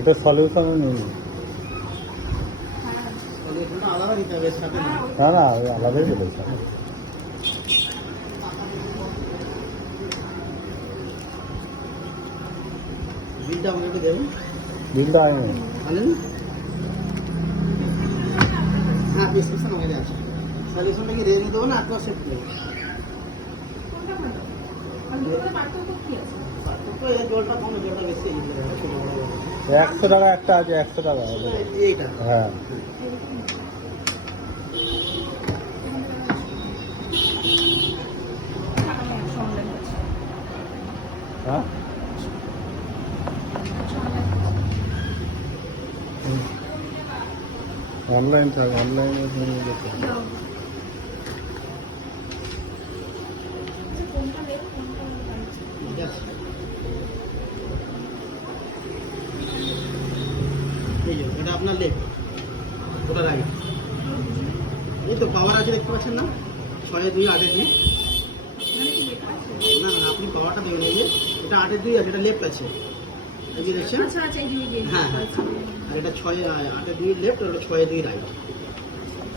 এটা সলিউশন নিন। সলিউশনটা আলাদা দিতে হবে, এর সাথে না। না না, ওই আলাদাই বলেছে। বিলটা আমাকে একটু দেবেন। বিলটা আমি আনেন? হ্যাঁ, প্রেসক্রিপশন আমাদের আছে। সলিউশনটা কি রেঞ্জ দেবো না আপনার সেট দেবো? পার্থক্য এই জলটা কম, জলটা বেশি, এই জলটা ছোটো বড় বড়। 100 টাকা একটা আছে, 100 টাকা। এইটা হ্যাঁ, হ্যাঁ অনলাইন থাক, অনলাইনে ঠিক আছে। এই যে এটা আপনার লেফট, ওটা রাইট। এই তো পাওয়ার আছে, দেখতে পাচ্ছেন না? 6-2 8-2। না না, আপনি পাওয়ারটা দেবেন। এই যে এটা 8-2 আছে, এটা লেফট আছে। এই যে দেখছেন? হ্যাঁ, আর এটা 6 8-2 লেফট, আর এটা 6-2 রাইট।